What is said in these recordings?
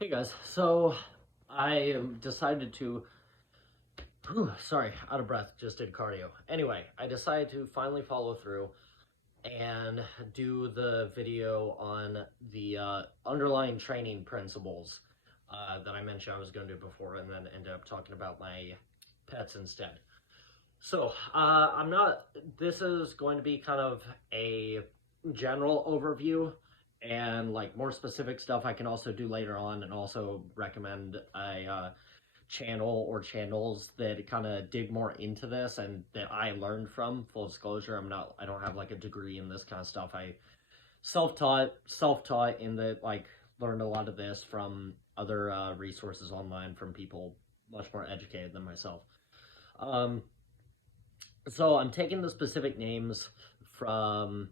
Hey guys, so I decided to, sorry, out of breath, just did cardio. Anyway, I decided to finally follow through and do the video on the underlying training principles that I mentioned I was going to do before, and then ended up talking about my pets instead. So, this is going to be kind of a general overview, and like more specific stuff I can also do later on, and also recommend a channel or channels that kind of dig more into this and that I learned from. Full disclosure, I don't have like a degree in this kind of stuff. I self-taught in that, like, learned a lot of this from other resources online from people much more educated than myself. Um, so I'm taking the specific names from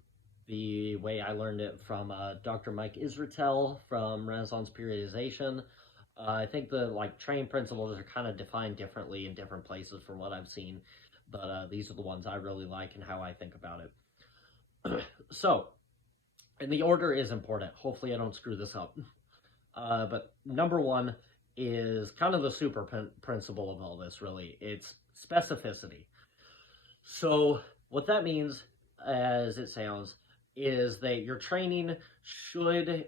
the way I learned it from Dr. Mike Israetel from Renaissance Periodization. I think the like training principles are kind of defined differently in different places from what I've seen, but these are the ones I really like and how I think about it. So, and the order is important. Hopefully, I don't screw this up. But number one is kind of the super principle of all this, really. It's specificity. So, what that means, as it sounds, is that your training should,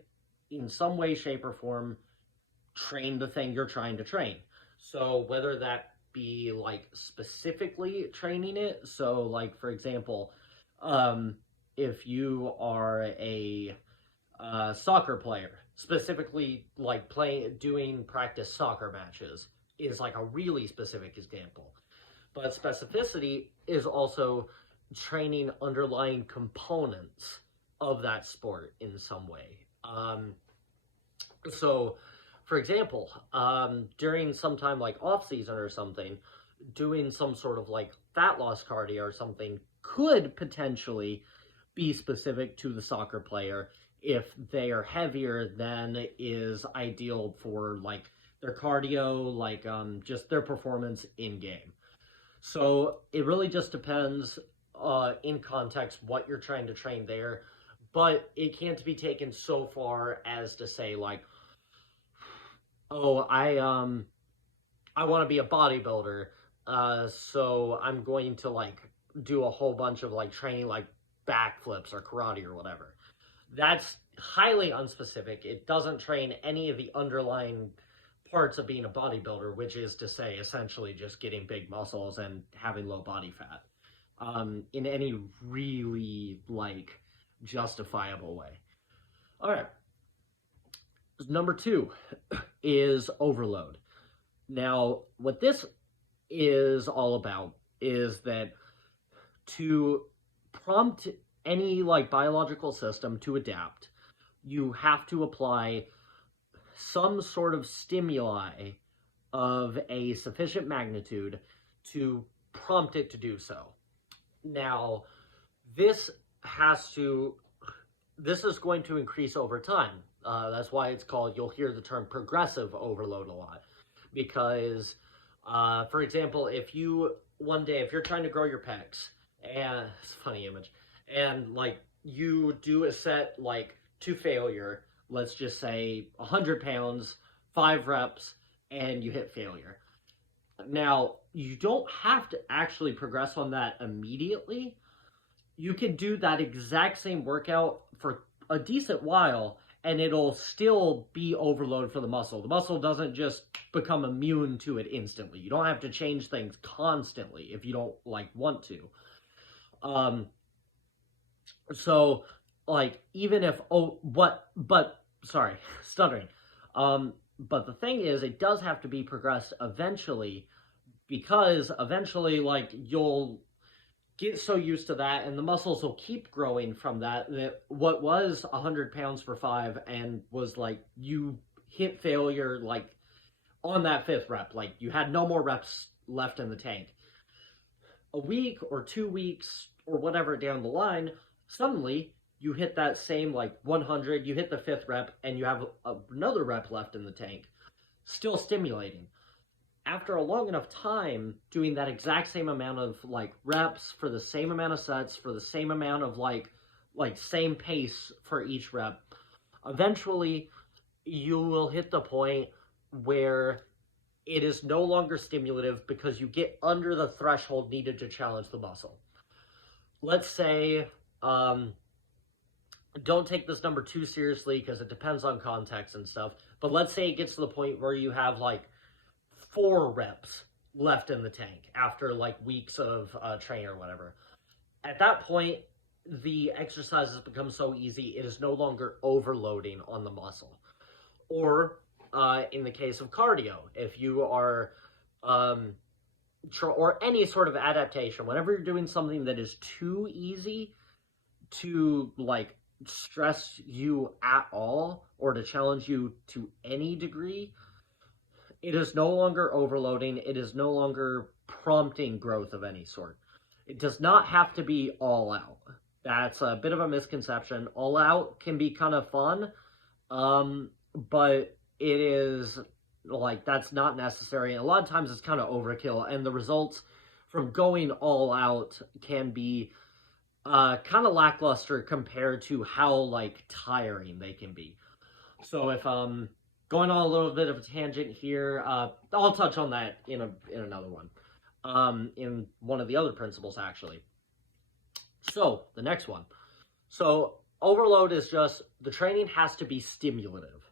in some way, shape, or form, train the thing you're trying to train. So, whether that be like specifically training it, so, like, for example, if you are a soccer player, specifically like doing practice soccer matches is like a really specific example. But specificity is also training underlying components of that sport in some way. So, for example, during some time like off season or something, doing some sort of like fat loss cardio or something could potentially be specific to the soccer player if they are heavier than is ideal for like their cardio, like just their performance in game. So it really just depends in context what you're trying to train there, but it can't be taken so far as to say like, oh, I want to be a bodybuilder, so I'm going to like do a whole bunch of like training like backflips or karate or whatever. That's highly unspecific. It doesn't train any of the underlying parts of being a bodybuilder, which is to say, essentially just getting big muscles and having low body fat, in any really like justifiable way. All right. Number two is overload. Now, what this is all about is that to prompt any like biological system to adapt, you have to apply some sort of stimuli of a sufficient magnitude to prompt it to do so. Now, this has to this is going to increase over time. That's why it's called, you'll hear the term progressive overload a lot. Because, for example, if you're trying to grow your pecs, and it's a funny image, and like you do a set like to failure, let's just say 100 pounds, 5 reps, and you hit failure. Now, you don't have to actually progress on that immediately. You can do that exact same workout for a decent while and it'll still be overload for the muscle. The muscle doesn't just become immune to it instantly. You don't have to change things constantly if you don't like want to. So like even if sorry, stuttering. But the thing is, it does have to be progressed eventually, because eventually like you'll get so used to that and the muscles will keep growing from that what was 100 pounds for 5 and was like you hit failure like on that 5th rep, like you had no more reps left in the tank. A week or 2 weeks or whatever down the line, suddenly you hit that same like 100, you hit the 5th rep and you have another rep left in the tank, still stimulating. After a long enough time doing that exact same amount of like reps for the same amount of sets for the same amount of like same pace for each rep, eventually you will hit the point where it is no longer stimulative because you get under the threshold needed to challenge the muscle. Let's say, don't take this number too seriously because it depends on context and stuff, but let's say it gets to the point where you have like 4 reps left in the tank after like weeks of training or whatever. At that point, the exercises become so easy, it is no longer overloading on the muscle. Or in the case of cardio, if you are, or any sort of adaptation, whenever you're doing something that is too easy to like stress you at all or to challenge you to any degree, it is no longer overloading. It is no longer prompting growth of any sort. It does not have to be all out. That's a bit of a misconception. All out can be kind of fun, but it is like that's not necessary. And a lot of times it's kind of overkill, and the results from going all out can be kind of lackluster compared to how like tiring they can be. So if going on a little bit of a tangent here, I'll touch on that in another one, in one of the other principles actually. So the next one. So overload is just the training has to be stimulative.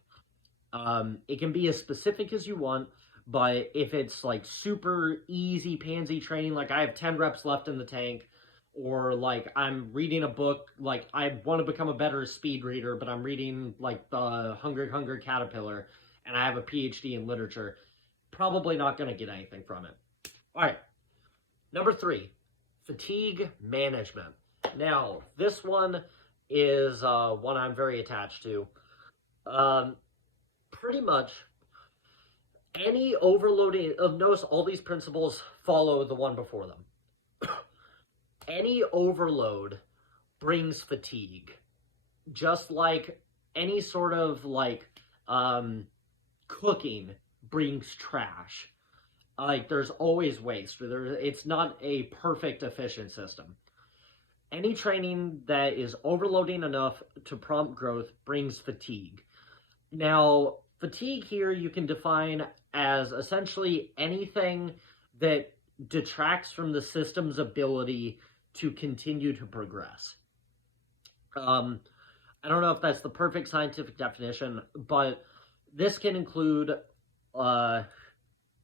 It can be as specific as you want, but if it's like super easy pansy training, like I have 10 reps left in the tank, or like I'm reading a book, like I want to become a better speed reader, but I'm reading like the Hungry Caterpillar, and I have a PhD in literature, probably not going to get anything from it. All right, number 3, fatigue management. Now, this one is one I'm very attached to. Pretty much any overloading, notice all these principles follow the one before them. Any overload brings fatigue, just like any sort of like cooking brings trash. Like there's always waste. It's not a perfect efficient system. Any training that is overloading enough to prompt growth brings fatigue. Now, fatigue here you can define as essentially anything that detracts from the system's ability to continue to progress. I don't know if that's the perfect scientific definition, but this can include and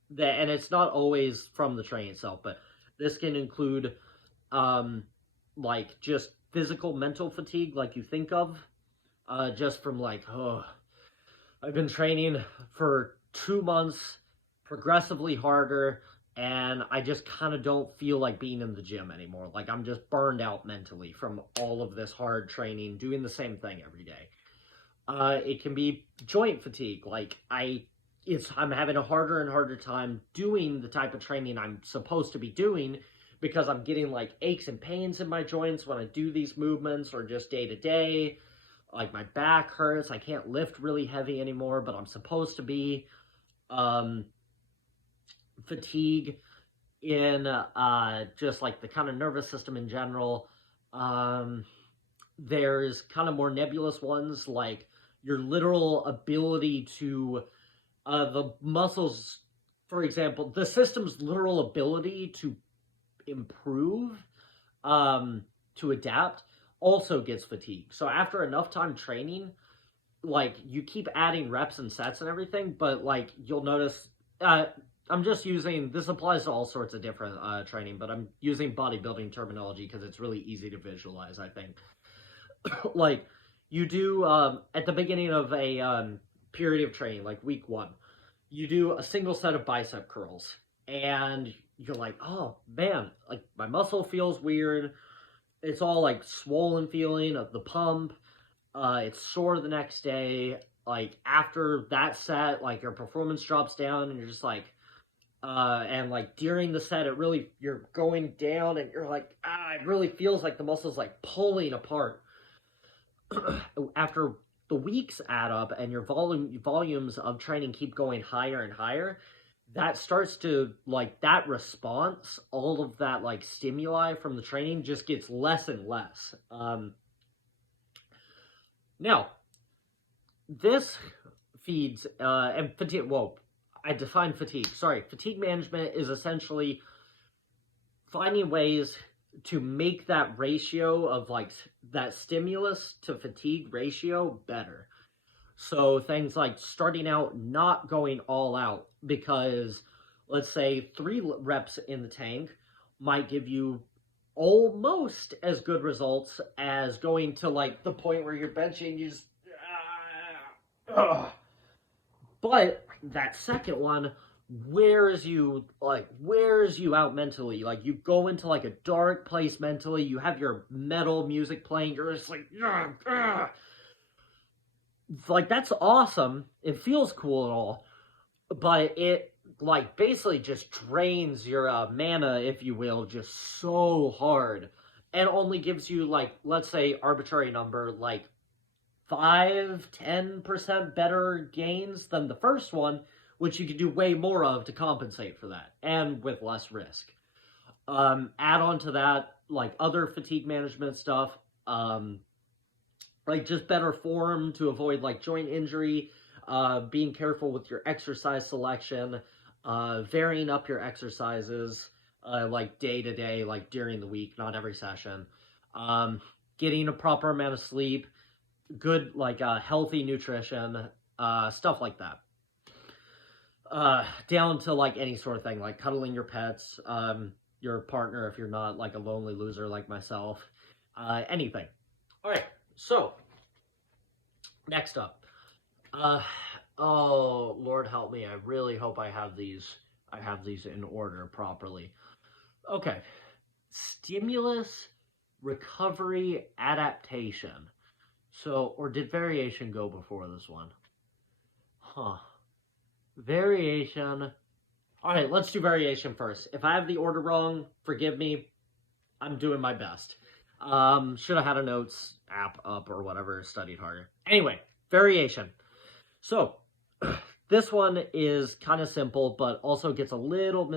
it's not always from the training itself, but this can include like just physical mental fatigue, like you think of, just from like, oh, I've been training for 2 months, progressively harder, and I just kind of don't feel like being in the gym anymore. Like I'm just burned out mentally from all of this hard training, doing the same thing every day. It can be joint fatigue. Like I'm having a harder and harder time doing the type of training I'm supposed to be doing because I'm getting like aches and pains in my joints when I do these movements, or just day to day. Like my back hurts. I can't lift really heavy anymore, but I'm supposed to be. Fatigue in just like the kind of nervous system in general. There's kind of more nebulous ones, like your literal ability to the muscles, for example, the system's literal ability to improve, to adapt, also gets fatigued. So after enough time training, like you keep adding reps and sets and everything, but like you'll notice, I'm just using, this applies to all sorts of different training, but I'm using bodybuilding terminology because it's really easy to visualize, I think. Like you do at the beginning of a period of training, like week 1, you do a single set of bicep curls, and you're like, oh man, like my muscle feels weird. It's all like swollen feeling of the pump. It's sore the next day. Like after that set, like your performance drops down, and you're just like, and like during the set, you're going down, and you're like, it really feels like the muscle's like pulling apart. After the weeks add up and your volumes of training keep going higher and higher, that starts to, like, that response, all of that, like, stimuli from the training just gets less and less. Now, this feeds and fatigue. Well, I define fatigue. Sorry, fatigue management is essentially finding ways to make that ratio of like that stimulus to fatigue ratio better. So things like starting out not going all out, because let's say 3 reps in the tank might give you almost as good results as going to like the point where you're benching, you just but that second one wears you out mentally. Like you go into like a dark place mentally, you have your metal music playing, you're just like that's awesome, it feels cool and all, but it like basically just drains your mana, if you will, just so hard, and only gives you like, let's say arbitrary number, like 5-10% better gains than the first one, which you can do way more of to compensate for that, and with less risk. Add on to that like other fatigue management stuff, like just better form to avoid like joint injury, being careful with your exercise selection, varying up your exercises, like day to day, like during the week, not every session, getting a proper amount of sleep, good like healthy nutrition, stuff like that. Down to like any sort of thing, like cuddling your pets, your partner if you're not like a lonely loser like myself, anything. All right, so next up, oh Lord help me, I really hope I have these in order properly. Okay, stimulus, recovery, adaptation. So, or did variation go before this one? Variation. All right, let's do variation first. If I have the order wrong, forgive me. I'm doing my best. Should have had a notes app up or whatever, studied harder. Anyway, variation. So, this one is kind of simple, but also gets a little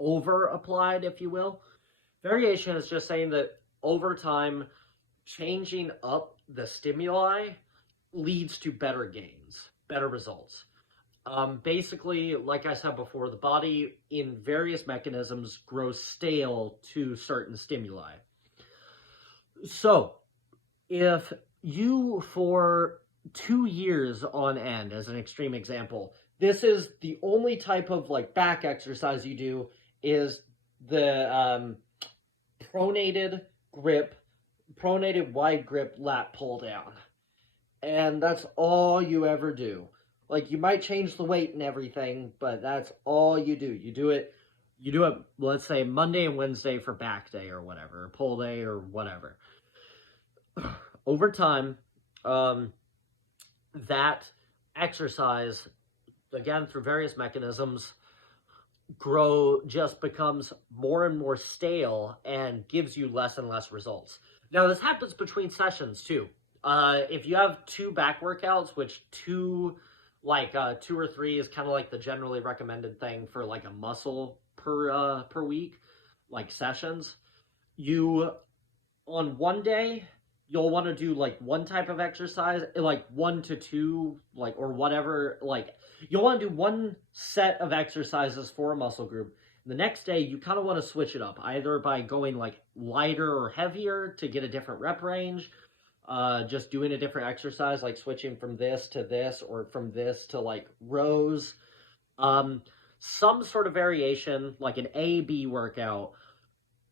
over applied, if you will. Variation is just saying that over time, changing up the stimuli leads to better gains, better results. Basically, like I said before, the body in various mechanisms grows stale to certain stimuli. So, if you for 2 years on end, as an extreme example, this is the only type of like back exercise you do, is the pronated wide grip lat pull down, and that's all you ever do. Like you might change the weight and everything, but that's all you do. You do it, let's say Monday and Wednesday for back day or whatever, pull day or whatever. Over time, that exercise, again through various mechanisms, just becomes more and more stale and gives you less and less results. Now this happens between sessions too. If you have 2 back workouts, which 2 or 3 is kind of like the generally recommended thing for like a muscle per week, like sessions, you on one day you'll want to do like one type of exercise, like 1 to 2, like, or whatever, like you'll want to do one set of exercises for a muscle group. The next day you kind of want to switch it up, either by going like lighter or heavier to get a different rep range, just doing a different exercise, like switching from this to this, or from this to like rows, some sort of variation, like an A-B workout,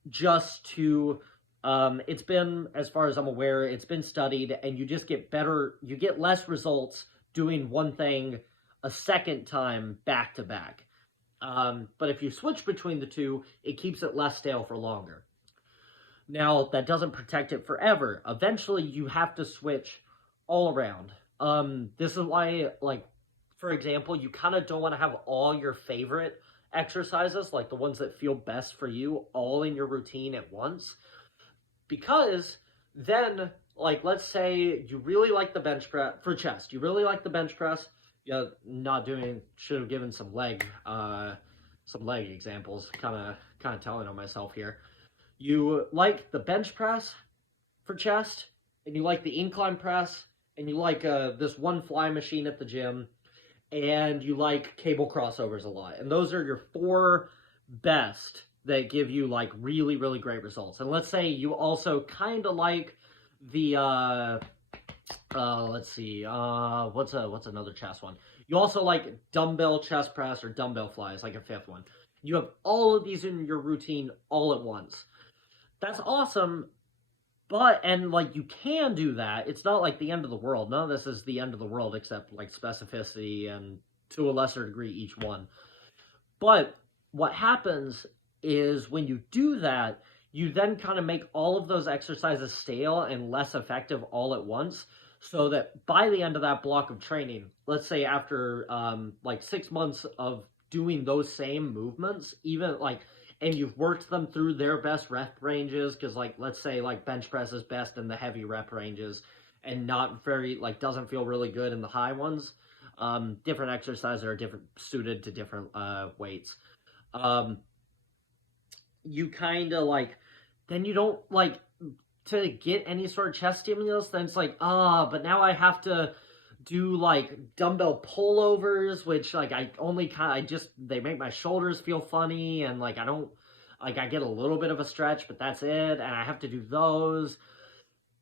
just to it's been, as far as I'm aware, it's been studied, and you just get better, you get less results doing one thing a second time back to back. But if you switch between the two, it keeps it less stale for longer. Now, that doesn't protect it forever. Eventually, you have to switch all around. This is why, like, for example, you kind of don't want to have all your favorite exercises, like the ones that feel best for you, all in your routine at once. Because then, like, let's say you really like the bench press for chest. You really like the bench press. Yeah, should have given some leg examples. Kind of telling on myself here. You like the bench press for chest, and you like the incline press, and you like this one fly machine at the gym, and you like cable crossovers a lot. And those are your 4 best that give you like really, really great results. And let's say you also kind of like the let's see, what's another chest one? You also like dumbbell chest press or dumbbell flies, like a 5th one. You have all of these in your routine all at once. That's awesome, and like you can do that. It's not like the end of the world. None of this is the end of the world except like specificity and to a lesser degree each one. But what happens is when you do that, you then kind of make all of those exercises stale and less effective all at once. So that by the end of that block of training, let's say after like 6 months of doing those same movements, even like, and you've worked them through their best rep ranges, because like, let's say like bench press is best in the heavy rep ranges and not very, like doesn't feel really good in the high ones. Different exercises are different, suited to different weights. You kind of like, then you don't like, to get any sort of chest stimulus, then it's like, but now I have to do like dumbbell pullovers, which like they make my shoulders feel funny, and like I don't, like I get a little bit of a stretch, but that's it, and I have to do those,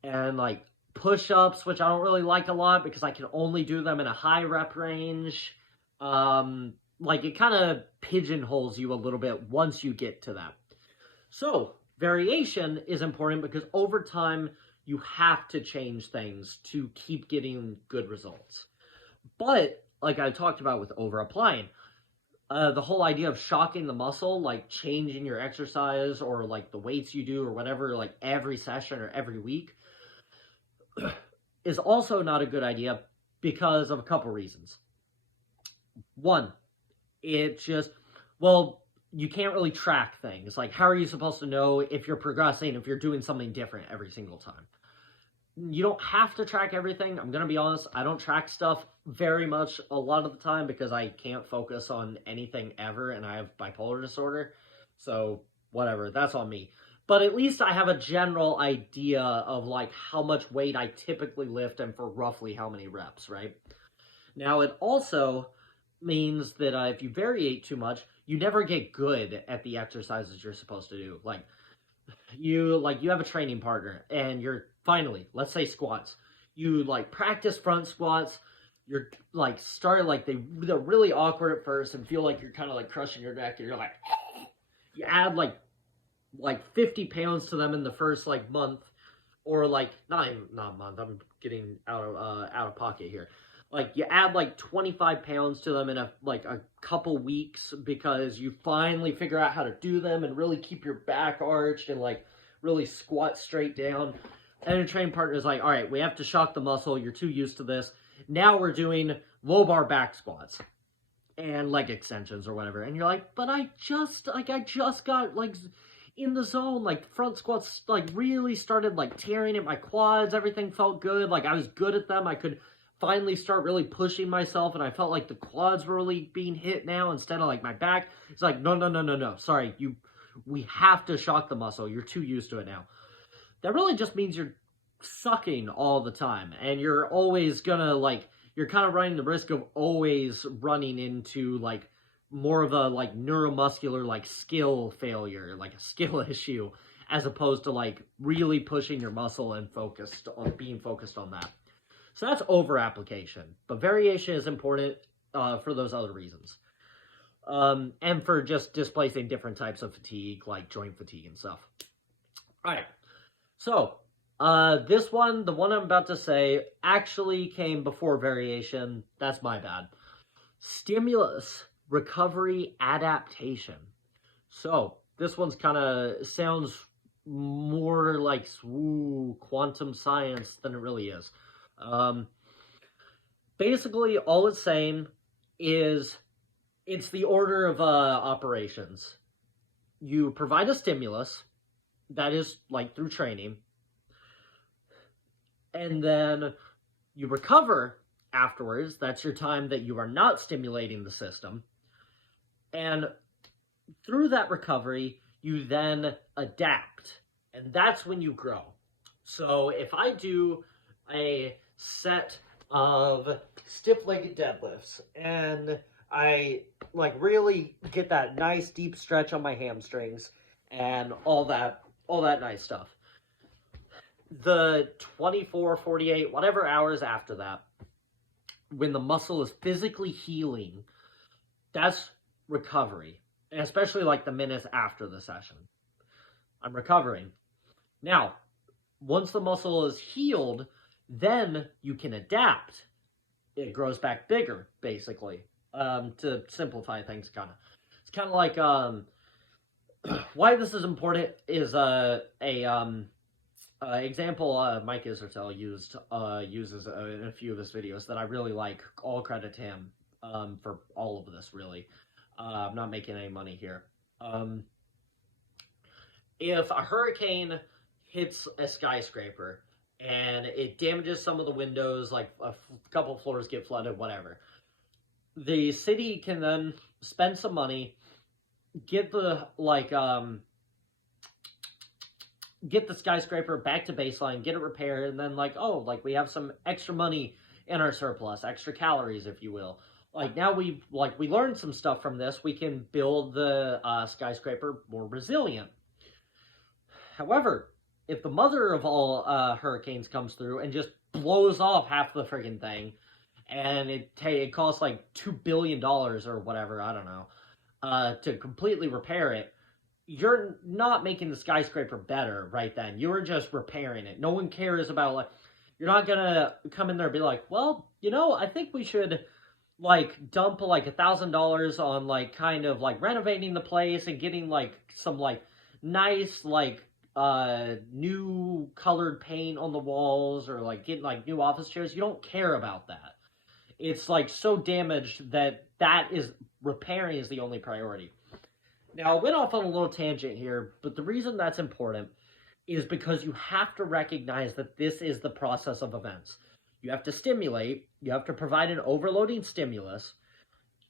and like push-ups, which I don't really like a lot because I can only do them in a high rep range. Like it kind of pigeonholes you a little bit once you get to that. So variation is important because over time you have to change things to keep getting good results. But like I talked about with over applying, the whole idea of shocking the muscle, like changing your exercise or like the weights you do or whatever, like every session or every week, is also not a good idea because of a couple reasons. One, it just, well, you can't really track things. Like, how are you supposed to know if you're progressing, if you're doing something different every single time? You don't have to track everything. I'm going to be honest, I don't track stuff very much a lot of the time because I can't focus on anything ever, and I have bipolar disorder. So, whatever, that's on me. But at least I have a general idea of like how much weight I typically lift and for roughly how many reps, right? Now, it also means that if you variate too much, you never get good at the exercises you're supposed to do. Like you have a training partner and you're finally, let's say squats. You like practice front squats. You're like started like they're really awkward at first and feel like you're kind of like crushing your neck, and you're like you add like 50 pounds to them in the first like month, or like not a month. I'm getting out of pocket here. Like you add like 25 pounds to them in a couple weeks because you finally figure out how to do them and really keep your back arched and like really squat straight down. And your training partner is like, all right, we have to shock the muscle. You're too used to this. Now we're doing low bar back squats and leg extensions or whatever. And you're like, but I just got like in the zone. Like front squats like really started like tearing at my quads. Everything felt good. Like I was good at them. I could finally start really pushing myself, and I felt like the quads were really being hit now instead of like my back. It's like, no. Sorry, we have to shock the muscle. You're too used to it now. That really just means you're sucking all the time, and you're always gonna like, you're kind of running the risk of always running into like more of a like neuromuscular like skill failure, like a skill issue, as opposed to like really pushing your muscle and being focused on that. So that's over application, but variation is important for those other reasons. And for just displacing different types of fatigue, like joint fatigue and stuff. All right. So this one, the one I'm about to say, actually came before variation. That's my bad. Stimulus, recovery, adaptation. So this one's kind of sounds more like quantum science than it really is. Basically, all it's saying is it's the order of operations. You provide a stimulus, that is like through training, and then you recover afterwards. That's your time that you are not stimulating the system. And through that recovery, you then adapt, and that's when you grow. So if I do a set of stiff-legged deadlifts, and I like really get that nice deep stretch on my hamstrings and all that nice stuff. The 24, 48, whatever hours after that, when the muscle is physically healing, that's recovery. And especially like the minutes after the session. I'm recovering. Now, once the muscle is healed, then you can adapt. It grows back bigger, basically. To simplify things, kind of. It's kind of like why this is important is example Mike Isertel uses in a few of his videos that I really like. All credit to him for all of this, really. I'm not making any money here. If a hurricane hits a skyscraper and it damages some of the windows, like a couple floors get flooded, whatever, the city can then spend some money, get the get the skyscraper back to baseline, get it repaired, and then we have some extra money in our surplus, extra calories, if you will. Like now we learned some stuff from this. We can build the skyscraper more resilient. However, if the mother of all hurricanes comes through and just blows off half the friggin' thing, and it costs like $2 billion or whatever, I don't know, to completely repair it, you're not making the skyscraper better right then. You're just repairing it. No one cares about, you're not gonna come in there and be like, well, I think we should dump $1,000 on kind of renovating the place and getting some nice new colored paint on the walls, or getting new office chairs. You don't care about that. It's so damaged that is repairing is the only priority. Now, I went off on a little tangent here, but the reason that's important is because you have to recognize that this is the process of events. You have to stimulate, you have to provide an overloading stimulus,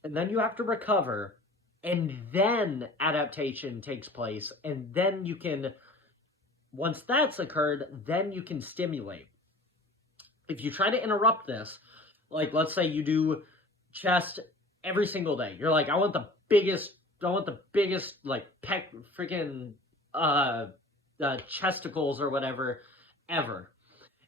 and then you have to recover, and then adaptation takes place, and then you can, once that's occurred, then you can stimulate. If you try to interrupt this, let's say you do chest every single day. You're I want the biggest freaking chesticles or whatever ever.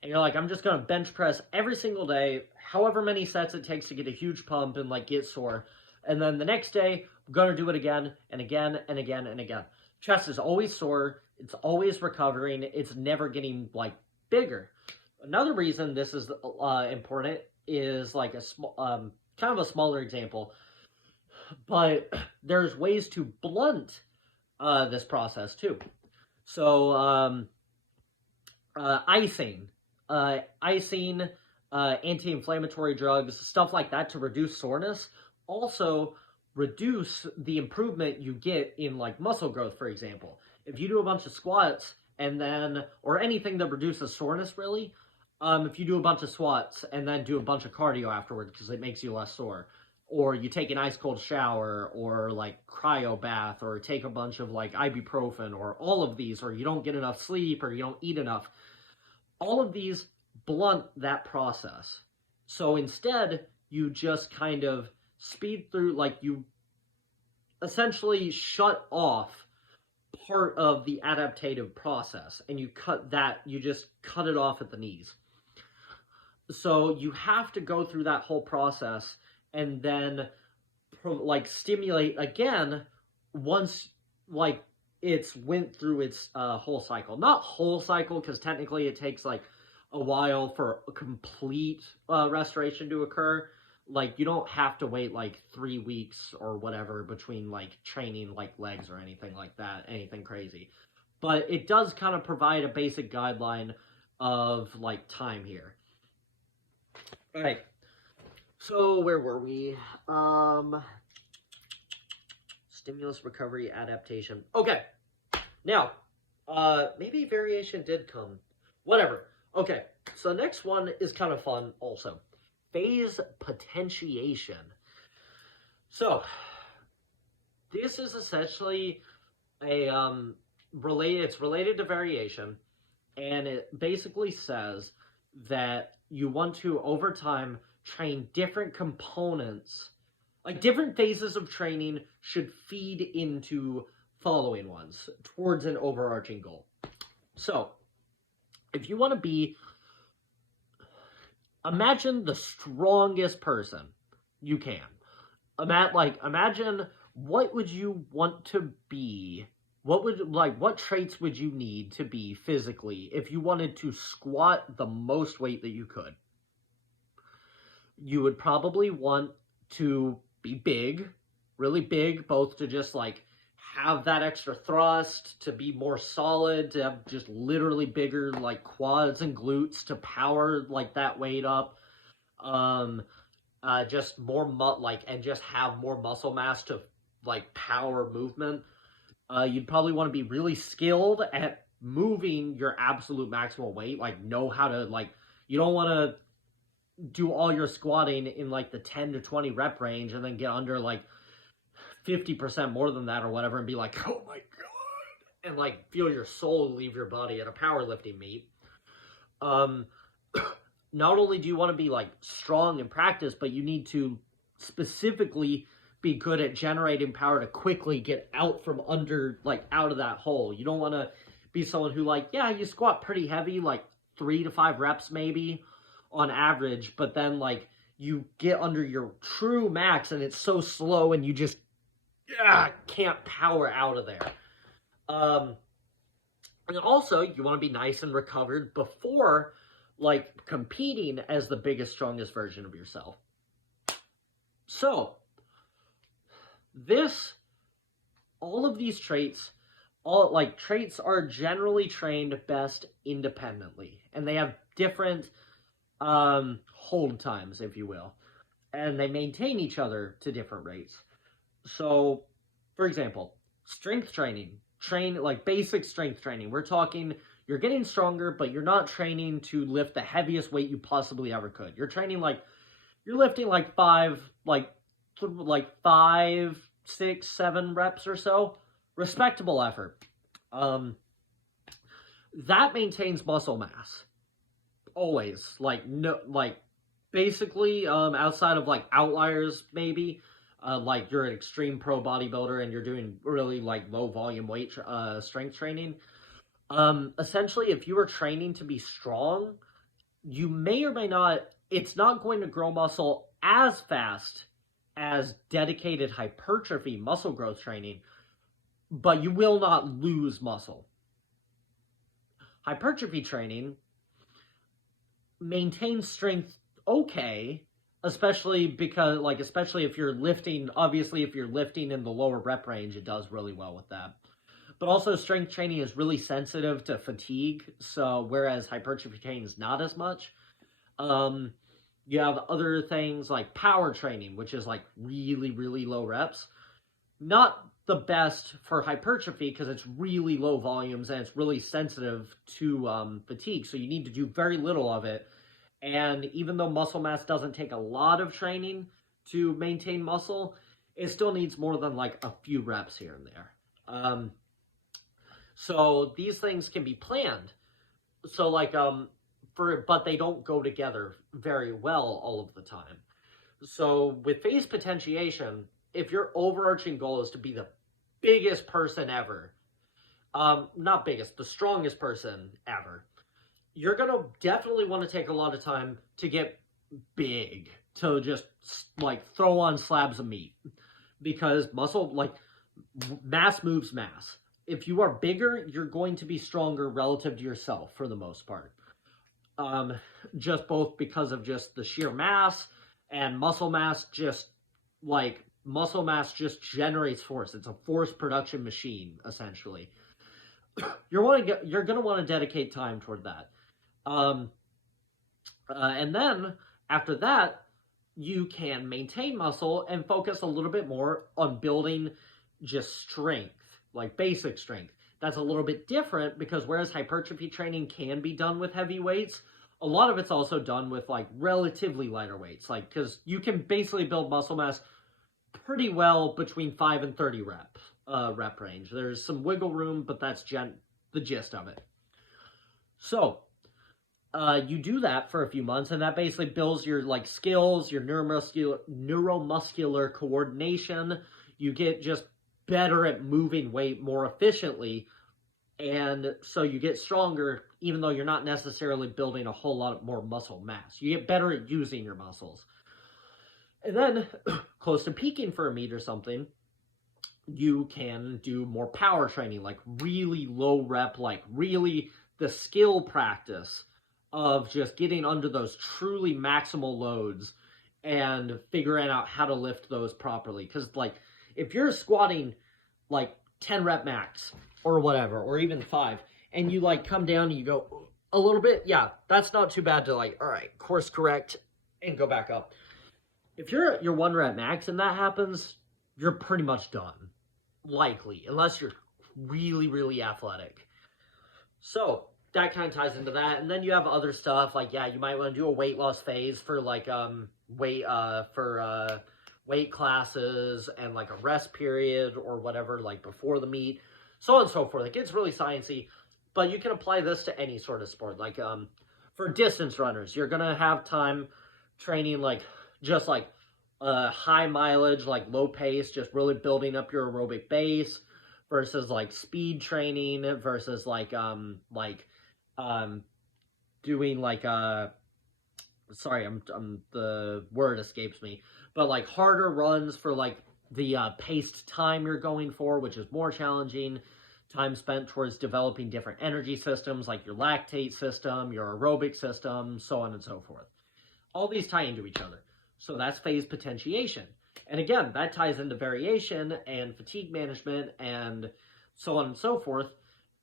And you're I'm just going to bench press every single day, however many sets it takes to get a huge pump and get sore. And then the next day, I'm going to do it again and again and again and again. Chest is always sore. It's always recovering. It's never getting bigger. Another reason this is important is a small, kind of a smaller example, but there's ways to blunt this process too. So icing, anti-inflammatory drugs, stuff like that to reduce soreness, also reduce the improvement you get in muscle growth, for example. If you do a bunch of squats and then, or anything that reduces soreness really, if you do a bunch of squats and then do a bunch of cardio afterwards because it makes you less sore, or you take an ice cold shower, or cryo bath, or take a bunch of ibuprofen, or all of these, or you don't get enough sleep, or you don't eat enough, all of these blunt that process. So instead, you just kind of speed through, you essentially shut off part of the adaptative process, and you just cut it off at the knees. So you have to go through that whole process and then stimulate again once it's went through its whole cycle. Not whole cycle, because technically it takes a while for a complete restoration to occur. You don't have to wait 3 weeks or whatever between training legs or anything like that, anything crazy. But it does kind of provide a basic guideline of time here. All right. So where were we? Stimulus, recovery, adaptation. Okay. Now, maybe variation did come. Whatever. Okay. So the next one is kind of fun also. Phase potentiation. So, this is essentially it's related to variation, and it basically says that you want to, over time, train different components. Like, different phases of training should feed into following ones towards an overarching goal. So, if you want to be, imagine the strongest person you can. Imagine what would you want to be? What traits would you need to be physically if you wanted to squat the most weight that you could? You would probably want to be big, really big, both to just like have that extra thrust, to be more solid, to have just literally bigger like quads and glutes to power like that weight up. Just more and just have more muscle mass to like power movement. You'd probably want to be really skilled at moving your absolute maximal weight, like know how to like, you don't want to do all your squatting in like the 10 to 20 rep range and then get under like 50% more than that or whatever and be like, oh my god, and like feel your soul leave your body at a powerlifting meet. Not only do you want to be like strong in practice, but you need to specifically be good at generating power to quickly get out from under, like out of that hole. You don't want to be someone who like, yeah, you squat pretty heavy, like 3 to 5 reps maybe on average, but then like you get under your true max and it's so slow and you just can't power out of there. And also you want to be nice and recovered before like competing as the biggest, strongest version of yourself. So all of these traits, traits are generally trained best independently, and they have different hold times, if you will, and they maintain each other to different rates. So, for example, strength training, basic strength training. We're talking, you're getting stronger, but you're not training to lift the heaviest weight you possibly ever could. You're training you're lifting 5, 6, 7 reps or so. Respectable effort. That maintains muscle mass. Always. Basically, outside of outliers, maybe, you're an extreme pro bodybuilder and you're doing really low volume weight strength training. Essentially, if you are training to be strong, you may or may not, it's not going to grow muscle as fast as dedicated hypertrophy muscle growth training, but you will not lose muscle. Hypertrophy training maintains strength okay, especially if you're lifting, obviously if you're lifting in the lower rep range, it does really well with that. But also strength training is really sensitive to fatigue, so whereas hypertrophy training is not as much. You have other things like power training, which is really, really low reps. Not the best for hypertrophy because it's really low volumes and it's really sensitive to fatigue. So you need to do very little of it. And even though muscle mass doesn't take a lot of training to maintain muscle, it still needs more than a few reps here and there. So these things can be planned. So but they don't go together very well all of the time. So with phase potentiation, if your overarching goal is to be the biggest person ever, not biggest, the strongest person ever, you're going to definitely want to take a lot of time to get big, to just throw on slabs of meat, because mass moves mass. If you are bigger, you're going to be stronger relative to yourself for the most part. Just both because of just the sheer mass, and muscle mass just generates force. It's a force production machine, essentially. You're going to want to dedicate time toward that. And then after that, you can maintain muscle and focus a little bit more on building just strength, basic strength. That's a little bit different because whereas hypertrophy training can be done with heavy weights, a lot of it's also done with relatively lighter weights. Because you can basically build muscle mass pretty well between 5 and 30 rep range. There's some wiggle room, but that's the gist of it. So, you do that for a few months, and that basically builds your like skills, your neuromuscular coordination. You get just better at moving weight more efficiently, and so you get stronger, even though you're not necessarily building a whole lot more muscle mass. You get better at using your muscles. And then, close to peaking for a meet or something, you can do more power training, like really low rep, like really the skill practice of just getting under those truly maximal loads and figuring out how to lift those properly. Because, like, if you're squatting like 10 rep max or whatever, or even 5, and you like come down and you go a little bit, yeah, that's not too bad to like, all right, course correct and go back up. If you're at your 1 rep max and that happens, you're pretty much done. Likely, unless you're really, really athletic. So that kind of ties into that. And then you have other stuff like, yeah, you might want to do a weight loss phase for like weight classes and like a rest period or whatever, like before the meet, so on and so forth. It gets really sciencey, but you can apply this to any sort of sport. Like for distance runners, you're gonna have time training like just like high mileage, like low pace, just really building up your aerobic base, versus like speed training versus like doing like sorry, I'm the word escapes me, but like harder runs for like the paced time you're going for, which is more challenging. Time spent towards developing different energy systems, like your lactate system, your aerobic system, so on and so forth. All these tie into each other. So that's phase potentiation. And again, that ties into variation and fatigue management and so on and so forth,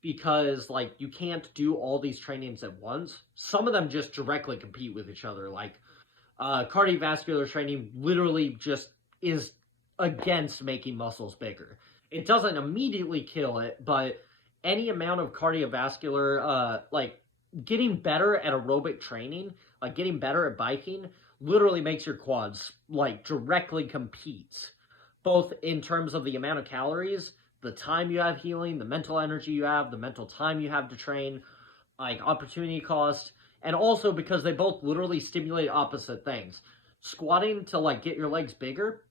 because like you can't do all these trainings at once. Some of them just directly compete with each other. Like cardiovascular training literally just is against making muscles bigger. It doesn't immediately kill it, but any amount of cardiovascular, like getting better at aerobic training, like getting better at biking, literally makes your quads like directly competes, both in terms of the amount of calories, the time you have healing, the mental energy you have, the mental time you have to train, like opportunity cost, and also because they both literally stimulate opposite things. Squatting to like get your legs bigger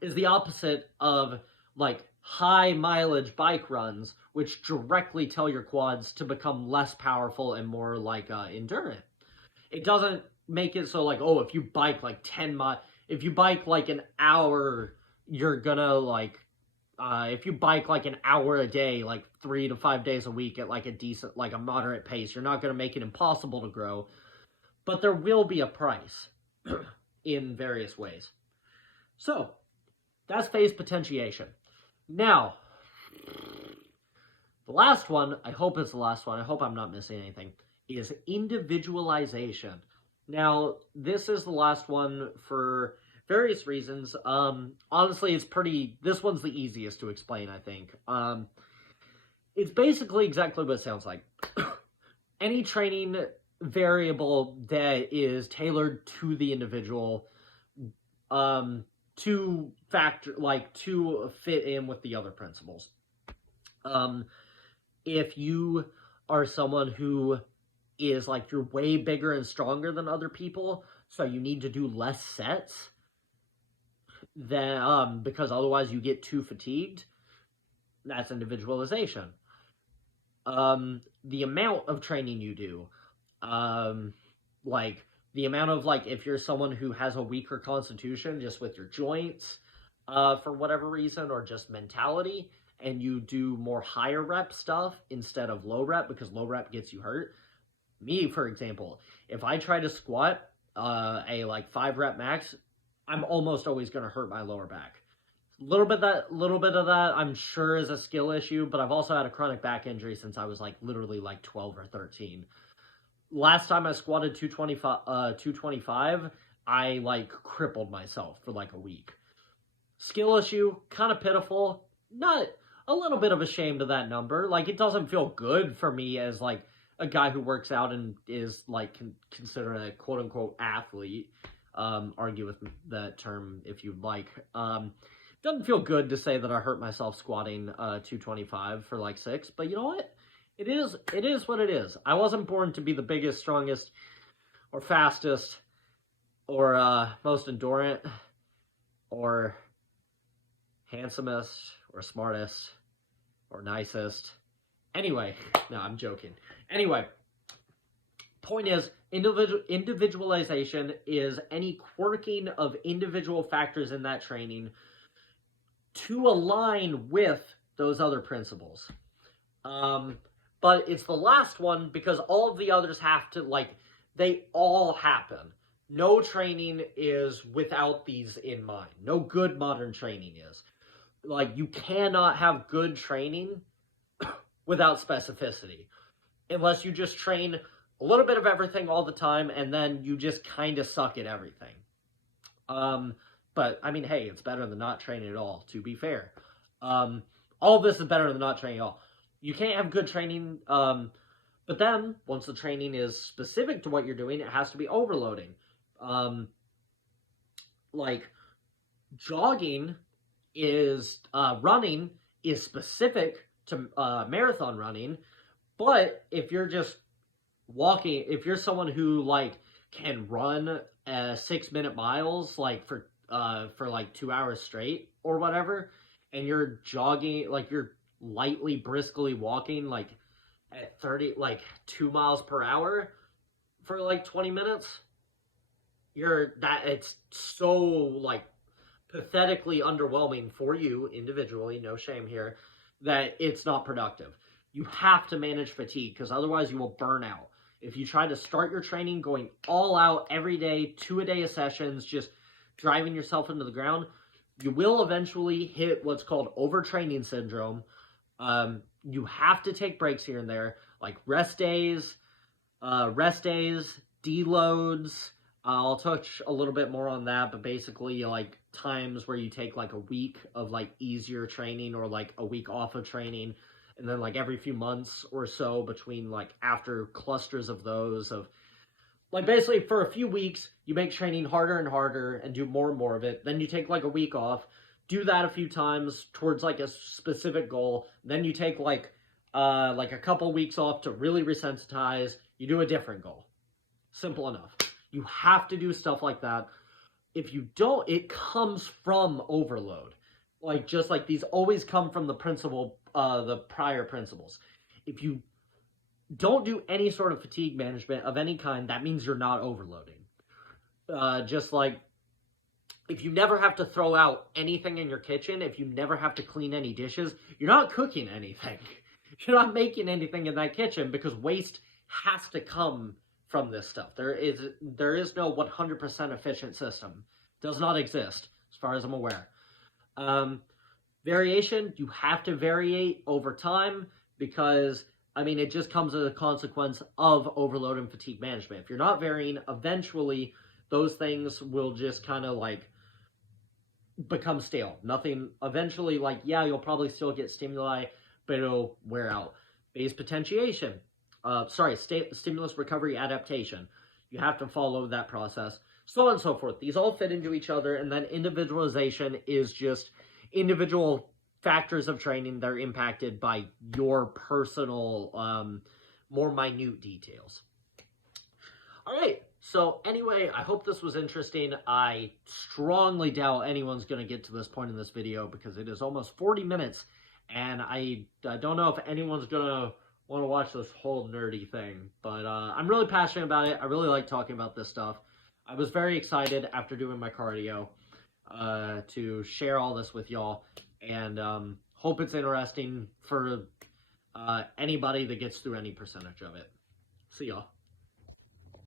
is the opposite of like high mileage bike runs, which directly tell your quads to become less powerful and more like endurant. It doesn't make it so like, oh, if you bike like 10 miles, if you bike like an hour, you're gonna like, if you bike like an hour a day, like 3 to 5 days a week at like a decent, like a moderate pace, you're not gonna make it impossible to grow, but there will be a price in various ways. So that's phase potentiation. Now, the last one, I hope it's the last one, I hope I'm not missing anything, is individualization. Now, this is the last one for various reasons. Honestly, this one's the easiest to explain, I think. It's basically exactly what it sounds like. Any training variable that is tailored to the individual, to fit in with the other principles. If you are someone who is like you're way bigger and stronger than other people, so you need to do less sets than because otherwise you get too fatigued, that's individualization. The amount of training you do, like the amount of like if you're someone who has a weaker constitution just with your joints for whatever reason, or just mentality, and you do more higher rep stuff instead of low rep because low rep gets you hurt. Me, for example, if I try to squat a like 5 rep max, I'm almost always going to hurt my lower back. Little bit of that I'm sure is a skill issue, but I've also had a chronic back injury since I was like literally like 12 or 13. Last time I squatted 225, I like crippled myself for like a week. Skill issue, kind of pitiful. Not a little bit of ashamed of that number. Like it doesn't feel good for me as like a guy who works out and is like considered a quote unquote athlete. Argue with that term if you'd like. Doesn't feel good to say that I hurt myself squatting 225 for like 6, but you know what? It is what it is. I wasn't born to be the biggest, strongest, or fastest, or most endurant, or handsomest, or smartest, or nicest. Anyway, no, I'm joking. Anyway, point is, individualization is any quirking of individual factors in that training to align with those other principles. But it's the last one because all of the others have to, like, they all happen. No training is without these in mind. No good modern training is. Like, you cannot have good training without specificity. Unless you just train a little bit of everything all the time and then you just kind of suck at everything. But, I mean, hey, it's better than not training at all, to be fair. All of this is better than not training at all. You can't have good training, but then, once the training is specific to what you're doing, it has to be overloading. Like, jogging is, running is specific to marathon running, but if you're just walking, if you're someone who, like, can run 6-minute miles, like, for like 2 hours straight or whatever, and you're jogging, like, you're lightly, briskly walking, like, at 2 miles per hour for, like, 20 minutes, it's so, like, pathetically underwhelming for you individually, no shame here, that it's not productive. You have to manage fatigue, because otherwise you will burn out. If you try to start your training going all out every day, 2-a-day sessions, just driving yourself into the ground, you will eventually hit what's called overtraining syndrome. You have to take breaks here and there, like rest days, deloads. I'll touch a little bit more on that, but basically, like, times where you take, like, a week of, like, easier training or, like, a week off of training, and then, like, every few months or so between, like, after clusters of those of, like, basically for a few weeks, you make training harder and harder and do more and more of it. Then you take, like, a week off, do that a few times towards, like, a specific goal. Then you take, like a couple weeks off to really resensitize. You do a different goal. Simple enough. You have to do stuff like that. If you don't, it comes from overload. Like, just like these always come from the prior principles. If you don't do any sort of fatigue management of any kind, that means you're not overloading. Just like, if you never have to throw out anything in your kitchen, if you never have to clean any dishes, you're not cooking anything. You're not making anything in that kitchen, because waste has to come from this stuff. There is no 100% efficient system. It does not exist, as far as I'm aware. Variation, you have to variate over time, because, I mean, it just comes as a consequence of overload and fatigue management. If you're not varying, eventually those things will just kind of, like, become stale. Nothing, eventually, like, yeah, you'll probably still get stimuli, but it'll wear out. Phase potentiation. Stimulus recovery adaptation. You have to follow that process. So on and so forth. These all fit into each other, and then individualization is just individual factors of training that are impacted by your personal, more minute details. All right. So anyway, I hope this was interesting. I strongly doubt anyone's going to get to this point in this video, because it is almost 40 minutes, and I don't know if anyone's going to want to watch this whole nerdy thing, but I'm really passionate about it. I really like talking about this stuff. I was very excited after doing my cardio to share all this with y'all, and hope it's interesting for anybody that gets through any percentage of it. See y'all.